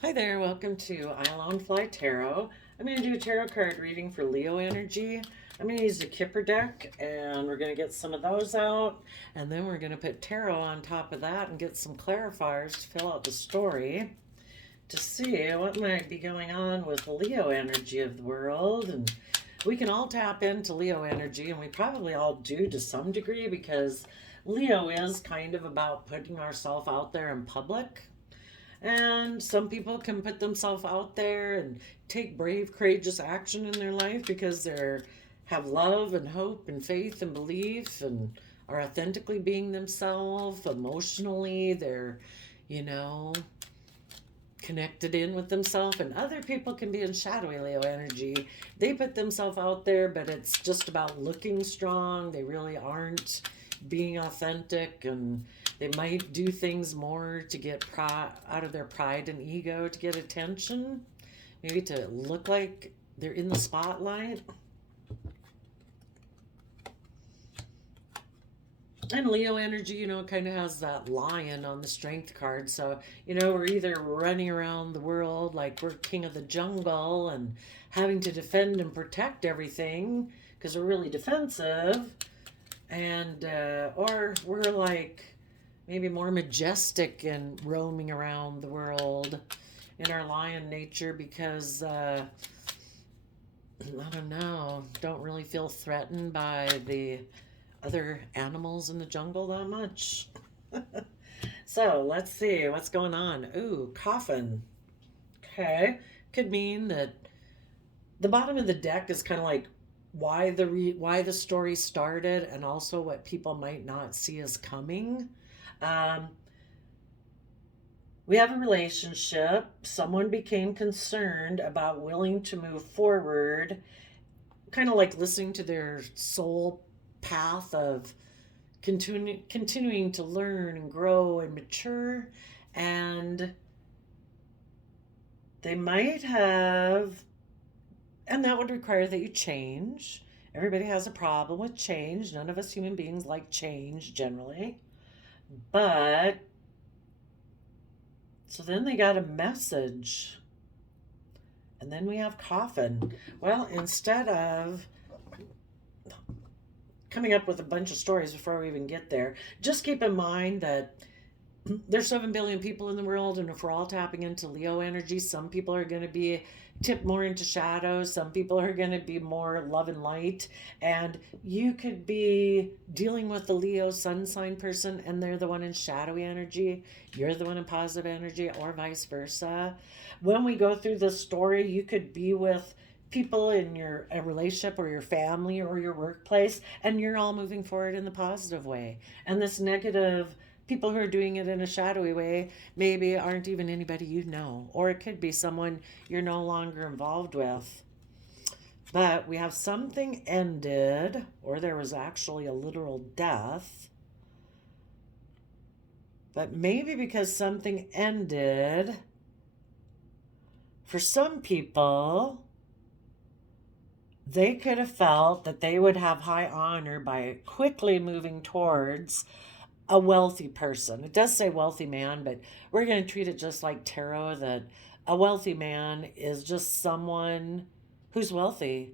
Hi there, welcome to Isle on Fly Tarot. I'm going to do a tarot card reading for Leo energy. I'm going to use the Kipper deck and we're going to get some of those out. And then we're going to put tarot on top of that and get some clarifiers to fill out the story to see what might be going on with the Leo energy of the world. And we can all tap into Leo energy, and we probably all do to some degree because Leo is kind of about putting ourselves out there in public. And some people can put themselves out there and take brave, courageous action in their life because they're have love and hope and faith and belief and are authentically being themselves emotionally. They're, you know, connected in with themselves. And other people can be in shadowy Leo energy. They put themselves out there, but it's just about looking strong. They really aren't being authentic, and they might do things more to get out of their pride and ego to get attention, maybe to look like they're in the spotlight. And Leo energy, kind of has that lion on the strength card. So, we're either running around the world like we're king of the jungle and having to defend and protect everything because we're really defensive, and or we're like maybe more majestic and roaming around the world in our lion nature because I don't know, don't really feel threatened by the other animals in the jungle that much. So let's see what's going on. Ooh, coffin. Okay, could mean that the bottom of the deck is kind of like why the story started, and also what people might not see as coming. Um, we have a relationship. Someone became concerned about willing to move forward, kind of like listening to their soul path of continuing to learn and grow and mature. And they might have, and that would require that you change. Everybody has a problem with change. None of us human beings like change generally. But, so then they got a message. And then we have coffin. Well, instead of coming up with a bunch of stories before we even get there, just keep in mind that there's 7 billion people in the world, and if we're all tapping into Leo energy, some people are going to be tipped more into shadows, some people are going to be more love and light, and you could be dealing with the Leo sun sign person and they're the one in shadowy energy, you're the one in positive energy, or vice versa. When we go through this story, you could be with people in your a relationship or your family or your workplace, and you're all moving forward in the positive way, and this negative people who are doing it in a shadowy way maybe aren't even anybody you know, or it could be someone you're no longer involved with. But we have something ended, or there was actually a literal death. But maybe because something ended, for some people, they could have felt that they would have high honor by quickly moving towards a wealthy person. It does say wealthy man, but we're going to treat it just like tarot, that a wealthy man is just someone who's wealthy.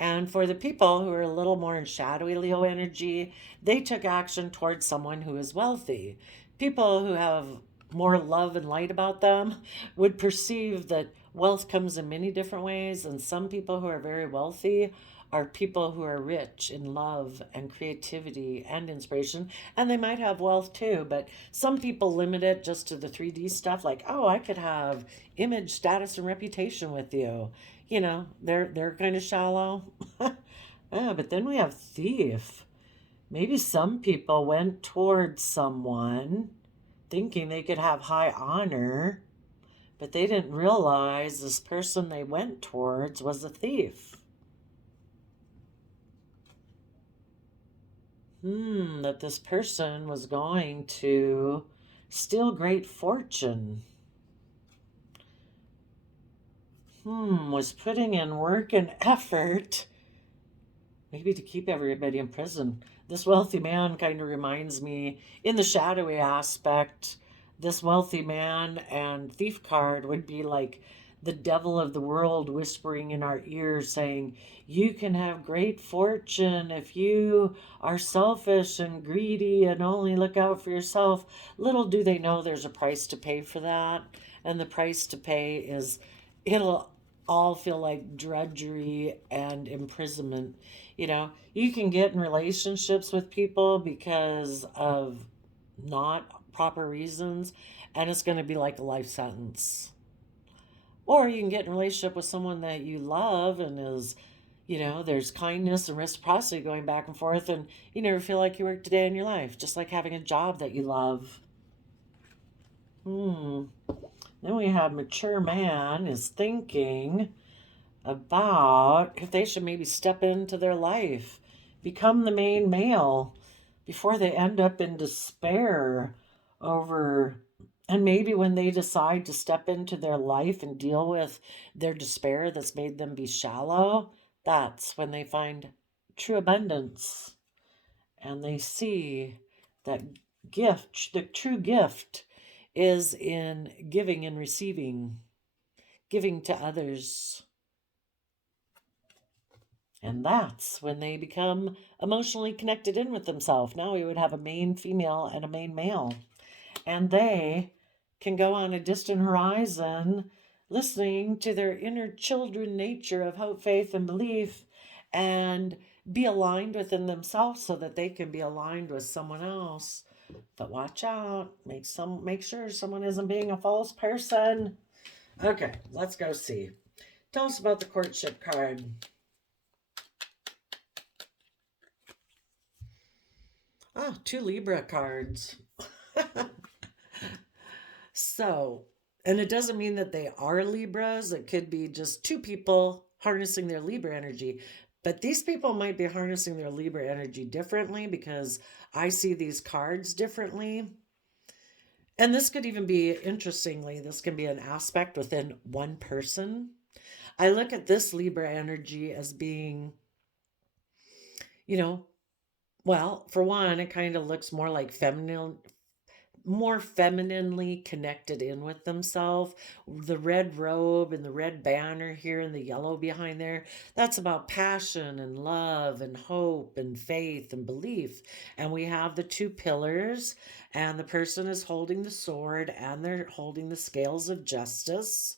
And for the people who are a little more in shadowy Leo energy, they took action towards someone who is wealthy. People who have more love and light about them would perceive that wealth comes in many different ways, and some people who are very wealthy are people who are rich in love and creativity and inspiration, and they might have wealth too, but some people limit it just to the 3D stuff, like, oh, I could have image, status, and reputation with you. They're kind of shallow. Yeah, but then we have thief. Maybe some people went towards someone thinking they could have high honor, but they didn't realize this person they went towards was a thief. That this person was going to steal great fortune. Was putting in work and effort, maybe to keep everybody in prison. This wealthy man kind of reminds me, in the shadowy aspect, this wealthy man and thief card would be like the devil of the world whispering in our ears saying, you can have great fortune if you are selfish and greedy and only look out for yourself. Little do they know there's a price to pay for that. And the price to pay is it'll all feel like drudgery and imprisonment. You can get in relationships with people because of not proper reasons, and it's going to be like a life sentence. Or you can get in a relationship with someone that you love and there's kindness and reciprocity going back and forth, and you never feel like you worked a day in your life, just like having a job that you love. Then we have mature man is thinking about if they should maybe step into their life, become the main male before they end up in despair over. And maybe when they decide to step into their life and deal with their despair that's made them be shallow, that's when they find true abundance. And they see that the true gift is in giving and receiving, giving to others. And that's when they become emotionally connected in with themselves. Now we would have a main female and a main male. And they can go on a distant horizon listening to their inner children nature of hope, faith, and belief, and be aligned within themselves so that they can be aligned with someone else. But watch out. Make sure someone isn't being a false person. Okay, let's go see. Tell us about the courtship card. Oh, 2 Libra cards. So, and it doesn't mean that they are Libras. It could be just 2 people harnessing their Libra energy. But these people might be harnessing their Libra energy differently because I see these cards differently. And this could even be, interestingly, this can be an aspect within one person. I look at this Libra energy as being, you know, well, for one, it kind of looks more like more femininely connected in with themselves. The red robe and the red banner here and the yellow behind there, that's about passion and love and hope and faith and belief. And we have the 2 pillars, and the person is holding the sword and they're holding the scales of justice,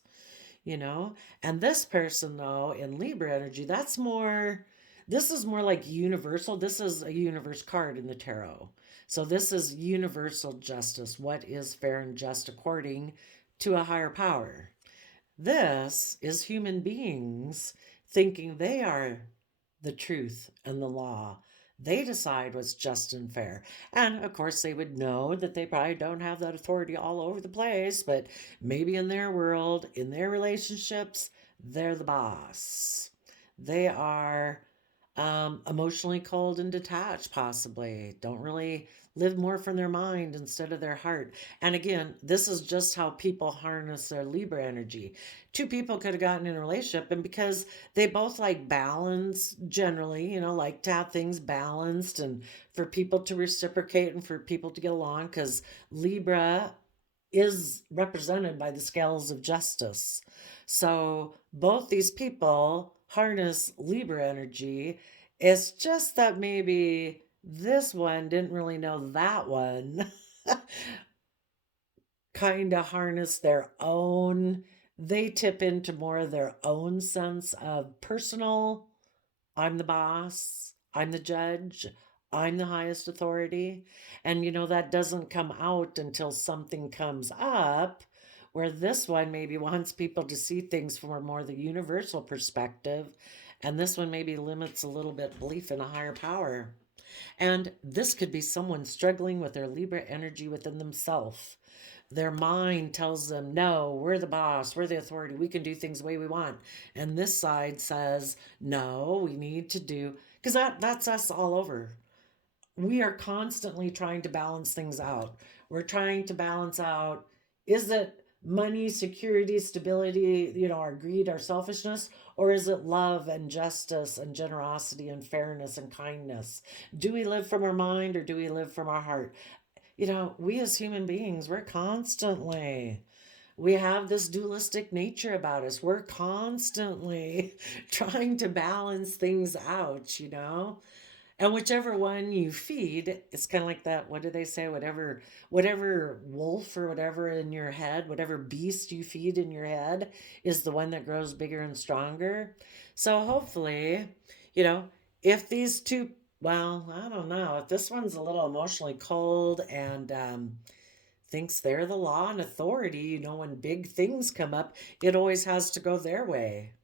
And this person, though, in Libra energy, this is more like universal. This is a universe card in the tarot. So this is universal justice. What is fair and just according to a higher power? This is human beings thinking they are the truth and the law. They decide what's just and fair. And of course, they would know that they probably don't have that authority all over the place, but maybe in their world, in their relationships, they're the boss. They are emotionally cold and detached, possibly. Don't really live more from their mind instead of their heart. And again, this is just how people harness their Libra energy. 2 people could have gotten in a relationship, and because they both like balance generally, like to have things balanced and for people to reciprocate and for people to get along, because Libra is represented by the scales of justice. So both these people harness Libra energy. It's just that maybe this one didn't really know that one kind of harness their own. They tip into more of their own sense of personal. I'm the boss. I'm the judge. I'm the highest authority. And that doesn't come out until something comes up, where this one maybe wants people to see things from a more the universal perspective. And this one maybe limits a little bit belief in a higher power. And this could be someone struggling with their Libra energy within themselves. Their mind tells them, no, we're the boss, we're the authority, we can do things the way we want. And this side says, no, we need to do, because that's us all over. We are constantly trying to balance things out. We're trying to balance out, is it money, security, stability, our greed, our selfishness, or is it love and justice and generosity and fairness and kindness? Do we live from our mind or do we live from our heart? we as human beings, we have this dualistic nature about us. We're constantly trying to balance things out. And whichever one you feed, it's kind of like that. What do they say? Whatever wolf or whatever in your head, whatever beast you feed in your head is the one that grows bigger and stronger. So hopefully, you know, if these two, well, I don't know, if this one's a little emotionally cold and thinks they're the law and authority, when big things come up, it always has to go their way.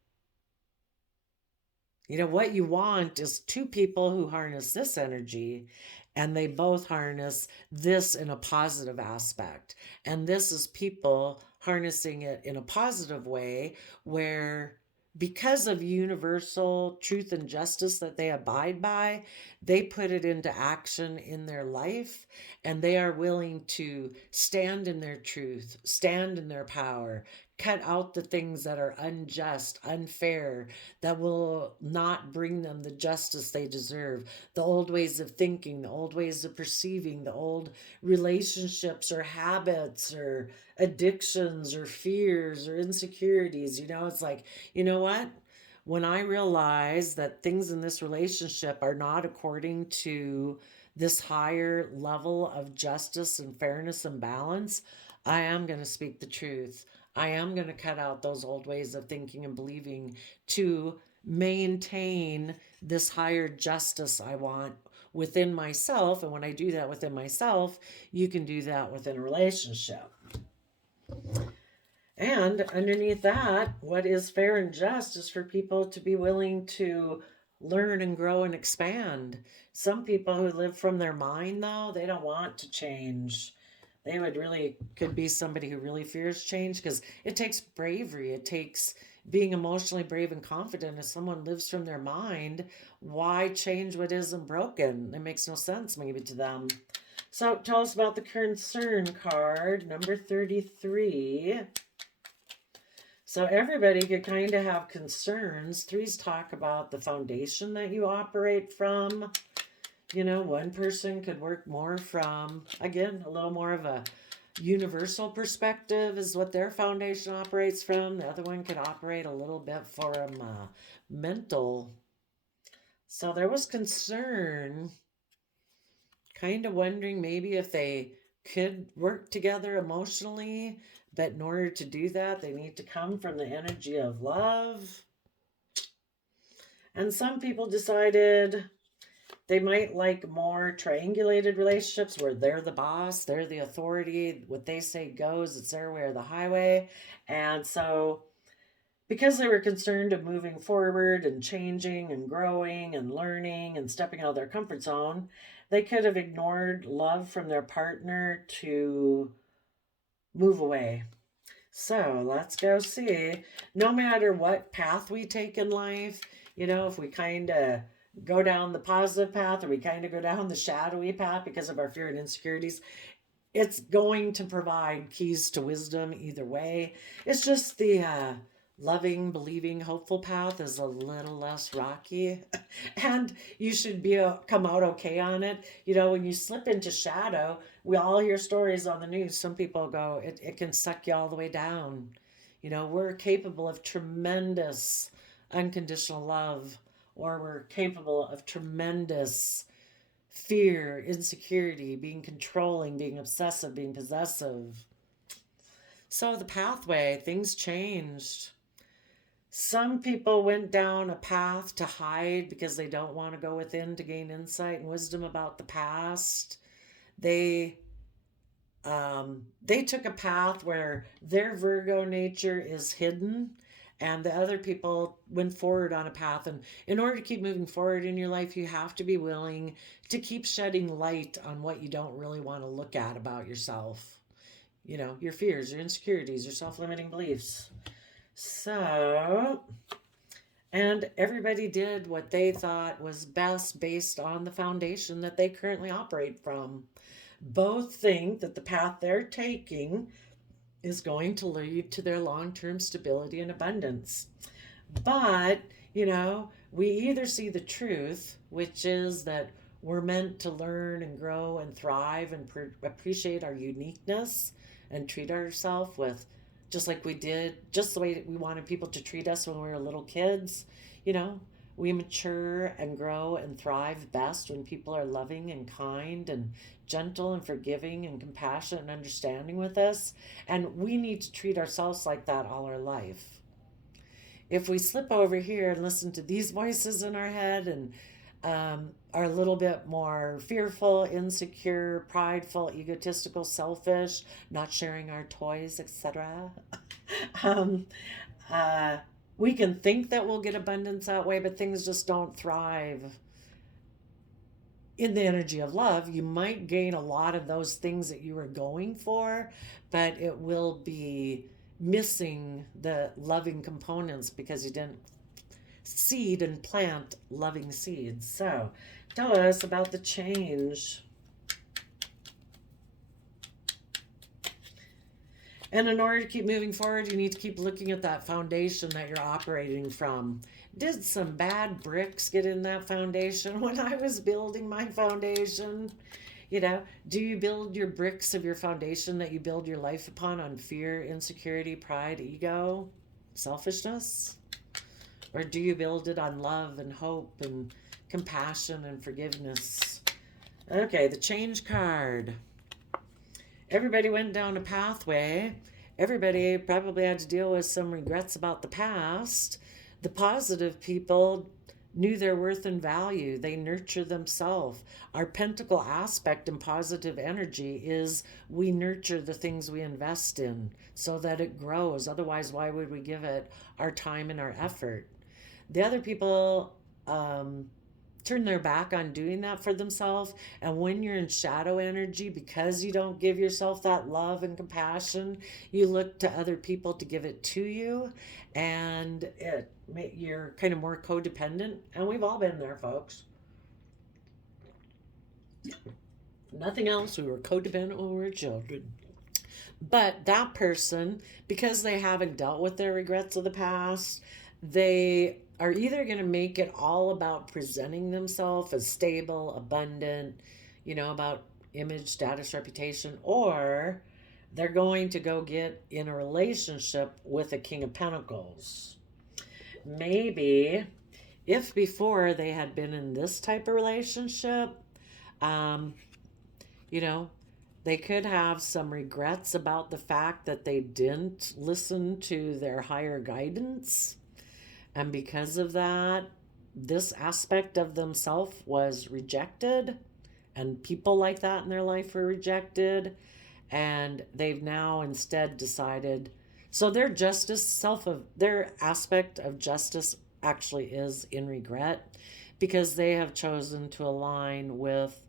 What you want is two people who harness this energy and they both harness this in a positive aspect. And this is people harnessing it in a positive way where because of universal truth and justice that they abide by, they put it into action in their life and they are willing to stand in their truth, stand in their power, cut out the things that are unjust, unfair, that will not bring them the justice they deserve. The old ways of thinking, the old ways of perceiving, the old relationships or habits or addictions or fears or insecurities. It's like, you know what? When I realize that things in this relationship are not according to this higher level of justice and fairness and balance, I am going to speak the truth. I am going to cut out those old ways of thinking and believing to maintain this higher justice I want within myself. And when I do that within myself, you can do that within a relationship. And underneath that, what is fair and just is for people to be willing to learn and grow and expand. Some people who live from their mind, though, they don't want to change. They could be somebody who really fears change because it takes bravery. It takes being emotionally brave and confident. If someone lives from their mind, why change what isn't broken? It makes no sense maybe to them. So tell us about the concern card, number 33. So everybody could kind of have concerns. Threes talk about the foundation that you operate from. One person could work more from, again, a little more of a universal perspective is what their foundation operates from. The other one could operate a little bit from mental. So there was concern, kind of wondering maybe if they could work together emotionally, but in order to do that, they need to come from the energy of love. And some people decided they might like more triangulated relationships where they're the boss, they're the authority, what they say goes, it's their way or the highway. And so because they were concerned of moving forward and changing and growing and learning and stepping out of their comfort zone, they could have ignored love from their partner to move away. So let's go see. No matter what path we take in life, if we kind of go down the positive path or we kind of go down the shadowy path because of our fear and insecurities, it's going to provide keys to wisdom either way. It's just the loving, believing, hopeful path is a little less rocky and you should come out okay on it. When you slip into shadow, we all hear stories on the news. Some people go, it can suck you all the way down. We're capable of tremendous unconditional love, or we're capable of tremendous fear, insecurity, being controlling, being obsessive, being possessive. So the pathway, things changed. Some people went down a path to hide because they don't want to go within to gain insight and wisdom about the past. They took a path where their Virgo nature is hidden, and the other people went forward on a path. And in order to keep moving forward in your life, you have to be willing to keep shedding light on what you don't really want to look at about yourself. Your fears, your insecurities, your self-limiting beliefs. So, and everybody did what they thought was best based on the foundation that they currently operate from. Both think that the path they're taking is going to lead to their long-term stability and abundance. But, we either see the truth, which is that We're meant to learn and grow and thrive and appreciate our uniqueness and treat ourselves with just like we did, just the way we wanted people to treat us when we were little kids. You know, we mature and grow and thrive best when people are loving and kind and gentle and forgiving and compassionate and understanding with us. And we need to treat ourselves like that all our life. If we slip over here and listen to these voices in our head and are a little bit more fearful, insecure, prideful, egotistical, selfish, not sharing our toys, etc. um, uh, we can think that we'll get abundance that way, but things just don't thrive in the energy of love. You might gain a lot of those things that you were going for, but it will be missing the loving components because you didn't seed and plant loving seeds. So tell us about the change. And in order to keep moving forward, you need to keep looking at that foundation that you're operating from. Did some bad bricks get in that foundation when I was building my foundation? You know, do you build your bricks of your foundation that you build your life upon on fear, insecurity, pride, ego, selfishness? Or do you build it on love and hope and compassion and forgiveness? Okay, the change card. Everybody went down a pathway. Everybody probably had to deal with some regrets about the past. The positive people knew their worth and value. They nurture themselves. Our pentacle aspect in positive energy is we nurture the things we invest in so that it grows. Otherwise, why would we give it our time and our effort? The other people turn their back on doing that for themselves. And when you're in shadow energy, because you don't give yourself that love and compassion, you look to other people to give it to you. And you're kind of more codependent. And we've all been there, folks. Nothing else. We were codependent when we were children. But that person, because they haven't dealt with their regrets of the past, they are either going to make it all about presenting themselves as stable, abundant, about image, status, reputation, or they're going to go get in a relationship with a King of Pentacles. Maybe if before they had been in this type of relationship, they could have some regrets about the fact that they didn't listen to their higher guidance. And because of that, this aspect of themselves was rejected, and people like that in their life were rejected, and they've now instead decided. So their their aspect of justice actually is in regret, because they have chosen to align with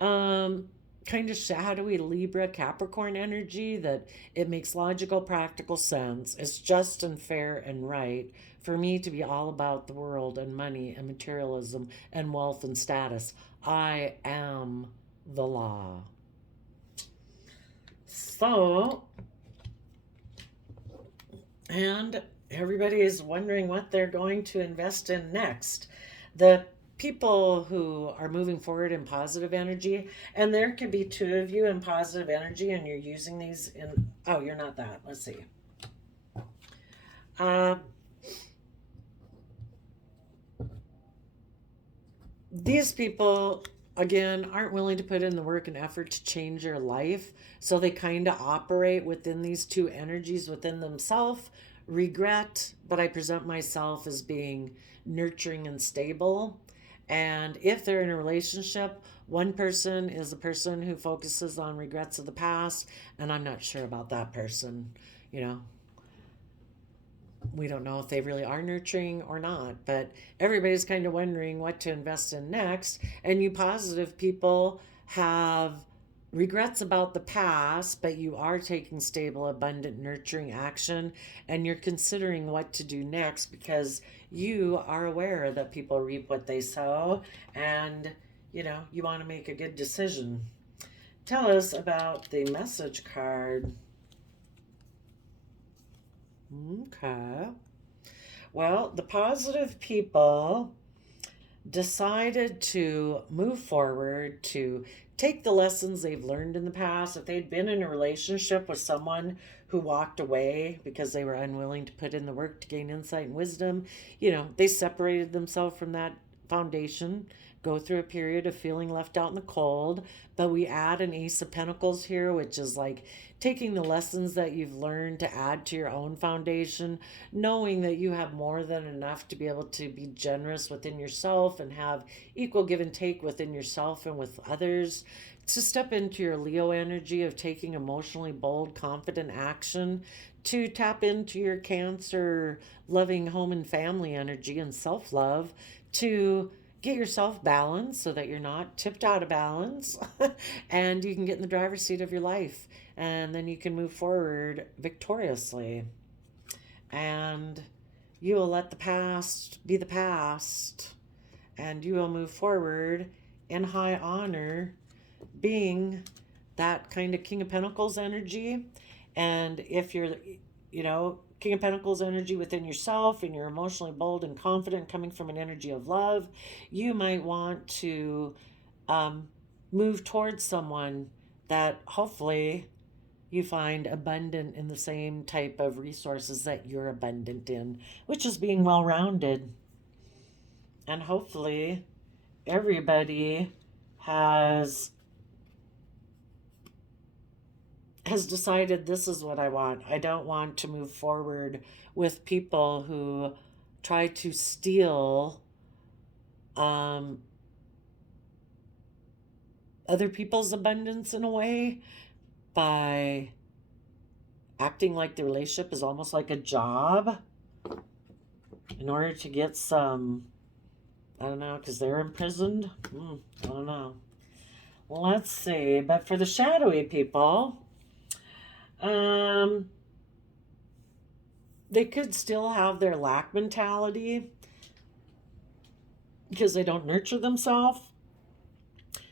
kind of shadowy Libra Capricorn energy, that it makes logical, practical sense. It's just and fair and right for me to be all about the world and money and materialism and wealth and status. I am the law. So, and everybody is wondering what they're going to invest in next. The people who are moving forward in positive energy, and there could be two of you in positive energy, and you're using these in, oh, you're not that. Let's see. These people, again, aren't willing to put in the work and effort to change their life. So they kind of operate within these two energies within themselves. Regret, but I present myself as being nurturing and stable. And if they're in a relationship, one person is the person who focuses on regrets of the past, and I'm not sure about that person. We don't know if they really are nurturing or not, but everybody's kind of wondering what to invest in next. And you positive people have regrets about the past, but you are taking stable, abundant, nurturing action, and you're considering what to do next because you are aware that people reap what they sow, and you want to make a good decision. Tell us about the message card. Okay. Well, the positive people, decided to move forward, to take the lessons they've learned in the past. If they'd been in a relationship with someone who walked away because they were unwilling to put in the work to gain insight and wisdom, they separated themselves from that foundation, go through a period of feeling left out in the cold. But we add an Ace of Pentacles here, which is like taking the lessons that you've learned to add to your own foundation, knowing that you have more than enough to be able to be generous within yourself and have equal give and take within yourself and with others. To step into your Leo energy of taking emotionally bold, confident action, to tap into your Cancer loving home and family energy and self love, to get yourself balanced so that you're not tipped out of balance and you can get in the driver's seat of your life, and then you can move forward victoriously, and you will let the past be the past, and you will move forward in high honor, being that kind of King of Pentacles energy. And if you're, King of Pentacles energy within yourself and you're emotionally bold and confident coming from an energy of love, you might want to move towards someone that hopefully you find abundant in the same type of resources that you're abundant in, which is being well rounded. And hopefully everybody has decided, this is what I want. I don't want to move forward with people who try to steal other people's abundance in a way by acting like the relationship is almost like a job in order to get some, I don't know, because they're imprisoned. I don't know. Let's see. But for the shadowy people, they could still have their lack mentality because they don't nurture themselves.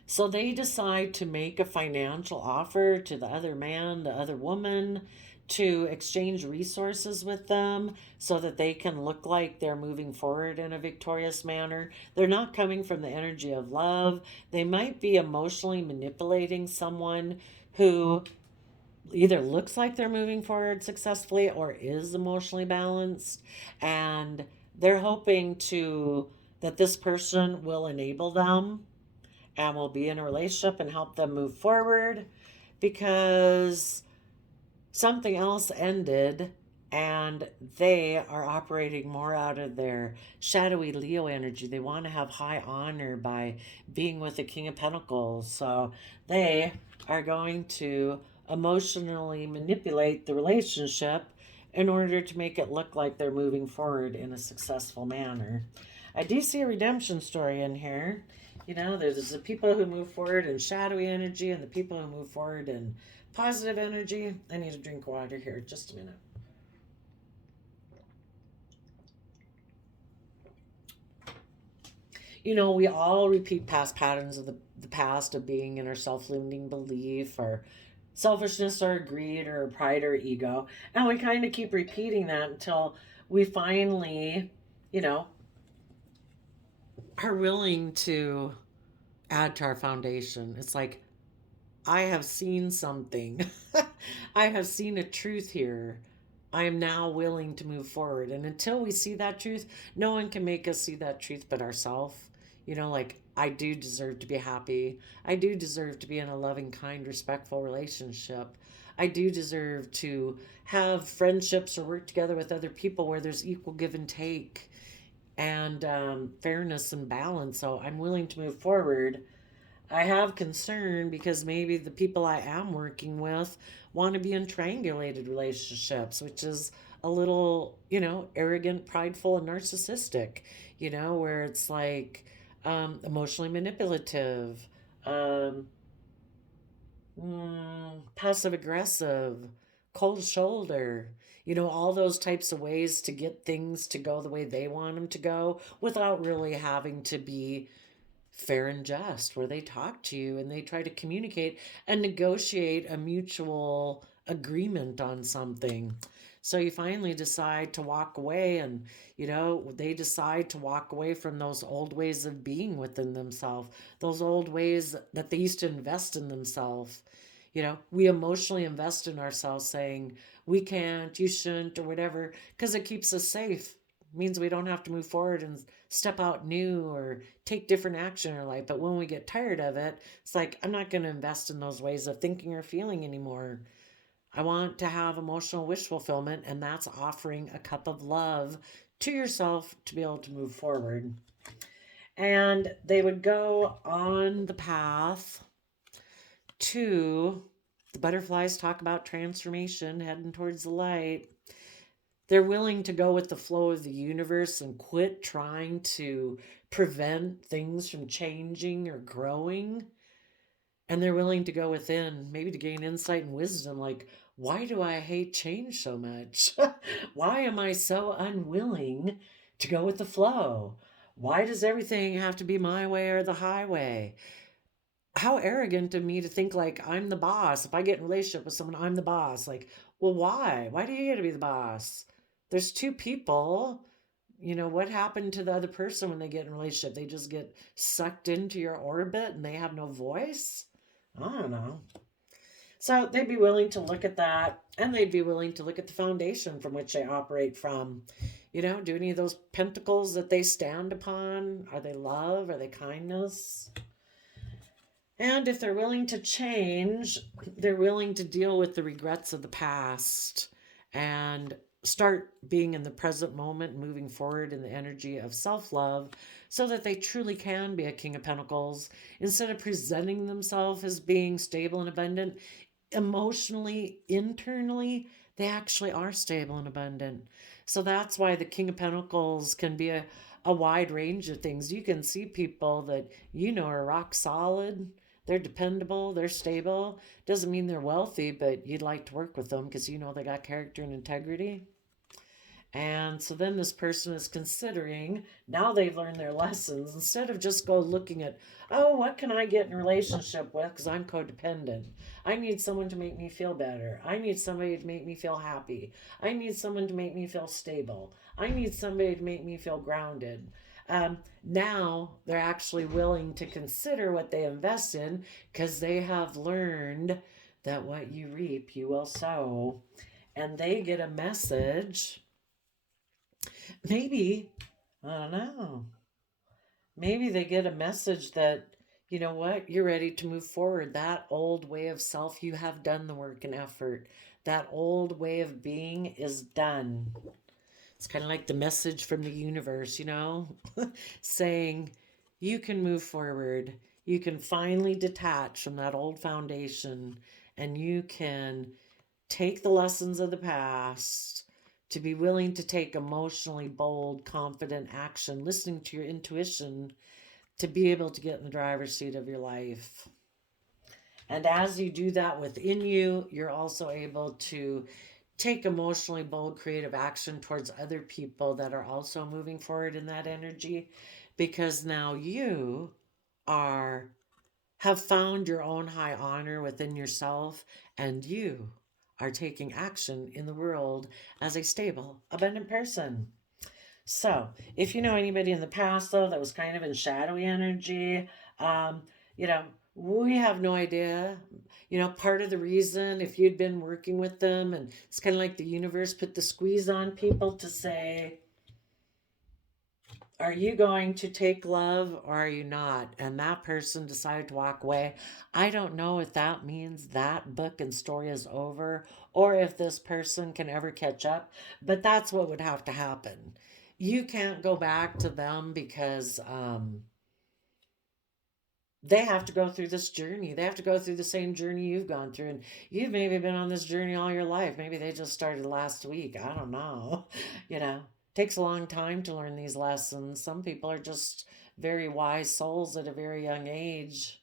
So they decide to make a financial offer to the other man, the other woman, to exchange resources with them so that they can look like they're moving forward in a victorious manner. They're not coming from the energy of love. They might be emotionally manipulating someone who either looks like they're moving forward successfully or is emotionally balanced, and they're hoping to that this person will enable them and will be in a relationship and help them move forward because something else ended and they are operating more out of their shadowy Leo energy. They want to have high honor by being with the King of Pentacles. So they are going to emotionally manipulate the relationship in order to make it look like they're moving forward in a successful manner. I do see a redemption story in here. There's the people who move forward in shadowy energy and the people who move forward in positive energy. I need to drink water here. Just a minute. We all repeat past patterns of the past of being in our self-limiting belief or selfishness or greed or pride or ego. And we kind of keep repeating that until we finally, are willing to add to our foundation. It's like, I have seen something. I have seen a truth here. I am now willing to move forward. And until we see that truth, no one can make us see that truth but ourselves. Like, I do deserve to be happy. I do deserve to be in a loving, kind, respectful relationship. I do deserve to have friendships or work together with other people where there's equal give and take and fairness and balance. So I'm willing to move forward. I have concern because maybe the people I am working with want to be in triangulated relationships, which is a little, arrogant, prideful, and narcissistic, where it's like emotionally manipulative, um, passive aggressive, cold shoulder, all those types of ways to get things to go the way they want them to go without really having to be fair and just, where they talk to you and they try to communicate and negotiate a mutual agreement on something. So you finally decide to walk away, and they decide to walk away from those old ways of being within themselves, those old ways that they used to invest in themselves. We emotionally invest in ourselves saying, we can't, you shouldn't, or whatever, because it keeps us safe. It means we don't have to move forward and step out new or take different action in our life. But when we get tired of it, it's like, I'm not going to invest in those ways of thinking or feeling anymore. I want to have emotional wish fulfillment, and that's offering a cup of love to yourself to be able to move forward. And they would go on the path to the butterflies talk about transformation, heading towards the light. They're willing to go with the flow of the universe and quit trying to prevent things from changing or growing. And they're willing to go within, maybe to gain insight and wisdom, like, why do I hate change so much? Why am I so unwilling to go with the flow? Why does everything have to be my way or the highway? How arrogant of me to think like I'm the boss. If I get in a relationship with someone, I'm the boss. Like, well, why? Why do you get to be the boss? There's two people. What happened to the other person when they get in a relationship? They just get sucked into your orbit and they have no voice? I don't know. So they'd be willing to look at that, and they'd be willing to look at the foundation from which they operate from. Do any of those pentacles that they stand upon? Are they love? Are they kindness? And if they're willing to change, they're willing to deal with the regrets of the past and start being in the present moment and moving forward in the energy of self-love so that they truly can be a King of Pentacles instead of presenting themselves as being stable and abundant. Emotionally, internally, they actually are stable and abundant. So that's why the King of Pentacles can be a wide range of things. You can see people that are rock solid. They're dependable, they're stable. Doesn't mean they're wealthy, but you'd like to work with them because they got character and integrity. And so then this person is considering, now they've learned their lessons, instead of just go looking at, oh, what can I get in a relationship with because I'm codependent. I need someone to make me feel better. I need somebody to make me feel happy. I need someone to make me feel stable. I need somebody to make me feel grounded. Now they're actually willing to consider what they invest in because they have learned that what you reap, you will sow. And they get a message. Maybe, I don't know. Maybe they get a message that, you know what, you're ready to move forward. That old way of self, you have done the work and effort. That old way of being is done. It's kind of like the message from the universe, saying you can move forward. You can finally detach from that old foundation and you can take the lessons of the past to be willing to take emotionally bold, confident action, listening to your intuition to be able to get in the driver's seat of your life. And as you do that within you, you're also able to take emotionally bold, creative action towards other people that are also moving forward in that energy, because now you have found your own high honor within yourself, and you are taking action in the world as a stable, abundant person. So, if you know anybody in the past, though, that was kind of in shadowy energy, um, you know, we have no idea. Part of the reason, if you'd been working with them, and it's kind of like the universe put the squeeze on people to say, are you going to take love or are you not? And that person decided to walk away. I don't know if that means that book and story is over or if this person can ever catch up, but that's what would have to happen. You can't go back to them because they have to go through this journey. They have to go through the same journey you've gone through. And you've maybe been on this journey all your life. Maybe they just started last week. I don't know. Takes a long time to learn these lessons. Some people are just very wise souls at a very young age.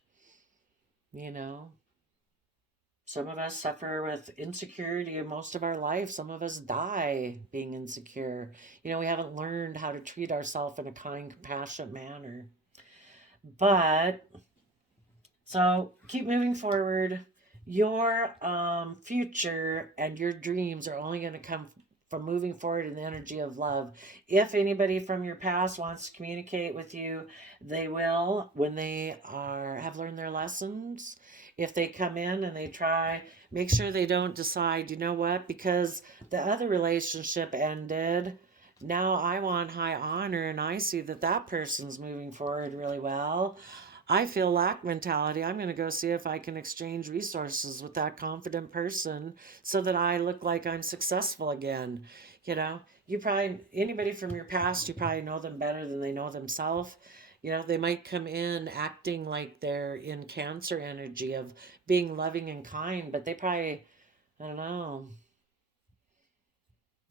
Some of us suffer with insecurity most of our life. Some of us die being insecure. We haven't learned how to treat ourselves in a kind, compassionate manner. But so keep moving forward. Your future and your dreams are only going to come from moving forward in the energy of love. If anybody from your past wants to communicate with you, they will when they have learned their lessons. If they come in and they try, make sure they don't decide, you know what, because the other relationship ended. Now I want high honor and I see that that person's moving forward really well. I feel lack mentality. I'm going to go see if I can exchange resources with that confident person so that I look like I'm successful again. You know, you probably, anybody from your past, you probably know them better than they know themselves. You know, they might come in acting like they're in Cancer energy of being loving and kind, but they probably, I don't know,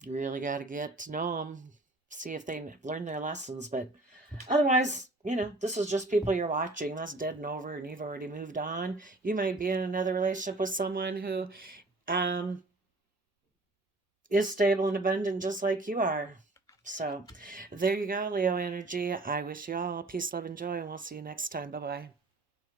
you really got to get to know them, see if they learn their lessons. But otherwise, you know, this is just people you're watching. That's dead and over, and you've already moved on. You might be in another relationship with someone who um, is stable and abundant just like you are. So there you go, Leo energy. I wish you all peace, love, and joy, and we'll see you next time. Bye bye.